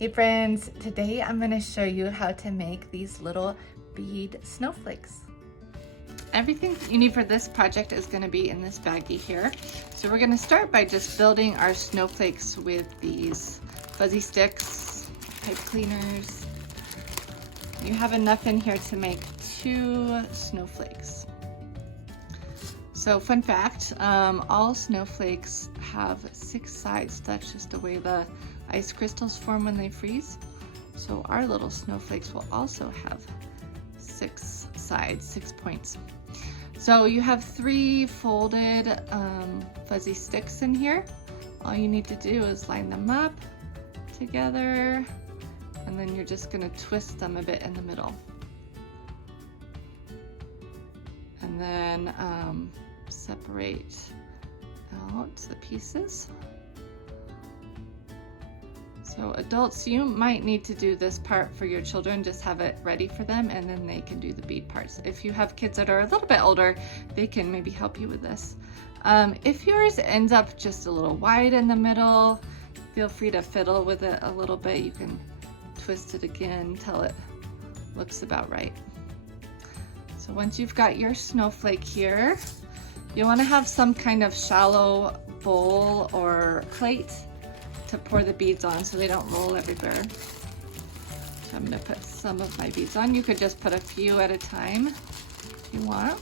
Hey friends, today I'm going to show you how to make these little bead snowflakes. Everything you need for this project is going to be in this baggie here. So we're going to start by just building our snowflakes with these fuzzy sticks, pipe cleaners. You have enough in here to make 2 snowflakes. So fun fact, all snowflakes have 6 sides. That's just the way the ice crystals form when they freeze. So our little snowflakes will also have 6 sides, 6 points. So you have 3 folded fuzzy sticks in here. All you need to do is line them up together, and then you're just going to twist them a bit in the middle. And then separate out the pieces. So adults, you might need to do this part for your children, just have it ready for them and then they can do the bead parts. If you have kids that are a little bit older, they can maybe help you with this. If yours ends up just a little wide in the middle, feel free to fiddle with it a little bit. You can twist it again till it looks about right. So once you've got your snowflake here, you want to have some kind of shallow bowl or plate to pour the beads on so they don't roll everywhere. So I'm going to put some of my beads on. You could just put a few at a time if you want.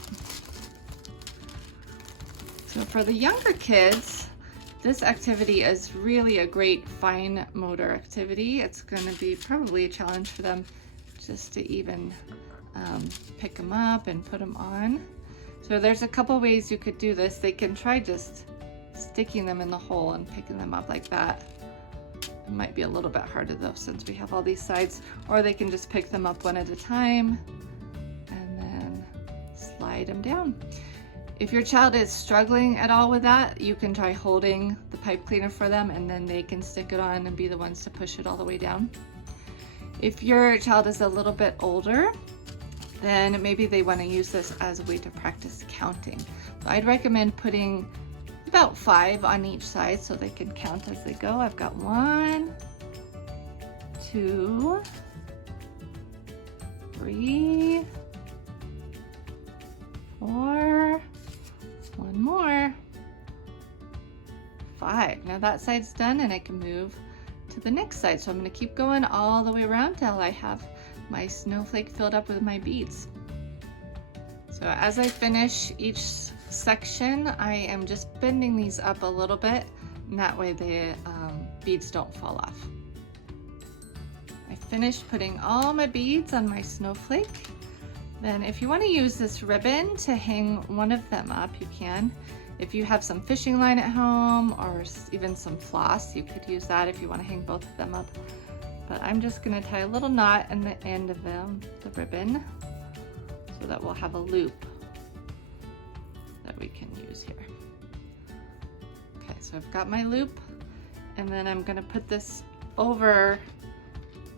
So for the younger kids, this activity is really a great fine motor activity. It's going to be probably a challenge for them just to even pick them up and put them on. So there's a couple ways you could do this. They can try just sticking them in the hole and picking them up like that. It might be a little bit harder though since we have all these sides, or they can just pick them up one at a time and then slide them down. If your child is struggling at all with that, you can try holding the pipe cleaner for them and then they can stick it on and be the ones to push it all the way down. If your child is a little bit older, then maybe they want to use this as a way to practice counting. So I'd recommend putting about 5 on each side so they can count as they go. I've got 1, 2, 3, 4, 1 more, 5. Now that side's done and I can move to the next side. So I'm going to keep going all the way around till I have my snowflake filled up with my beads. So as I finish each section, I am just bending these up a little bit, and that way the beads don't fall off. I finished putting all my beads on my snowflake. Then if you want to use this ribbon to hang one of them up, you can. If you have some fishing line at home or even some floss, you could use that if you want to hang both of them up. But I'm just going to tie a little knot in the end of the ribbon so that we'll have a loop that we can use here. Okay, so I've got my loop, and then I'm going to put this over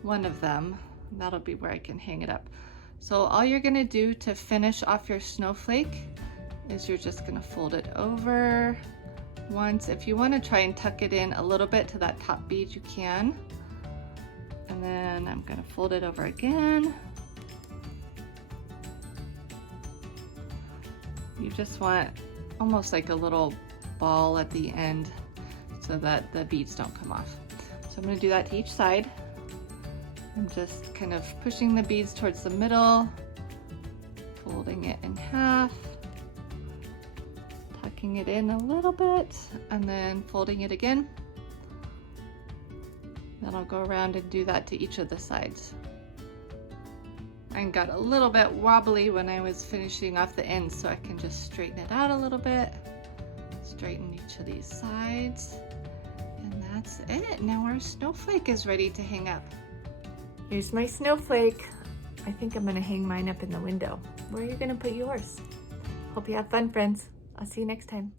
one of them. And that'll be where I can hang it up. So all you're going to do to finish off your snowflake is you're just going to fold it over once. If you want to try and tuck it in a little bit to that top bead, you can. And then I'm going to fold it over again. You just want almost like a little ball at the end so that the beads don't come off. So I'm going to do that to each side. I'm just kind of pushing the beads towards the middle, folding it in half, tucking it in a little bit, and then folding it again. Then I'll go around and do that to each of the sides. I got a little bit wobbly when I was finishing off the ends, so I can just straighten it out a little bit, straighten each of these sides, and that's it. Now our snowflake is ready to hang up. Here's my snowflake. I think I'm gonna hang mine up in the window. Where are you gonna put yours? Hope you have fun, friends. I'll see you next time.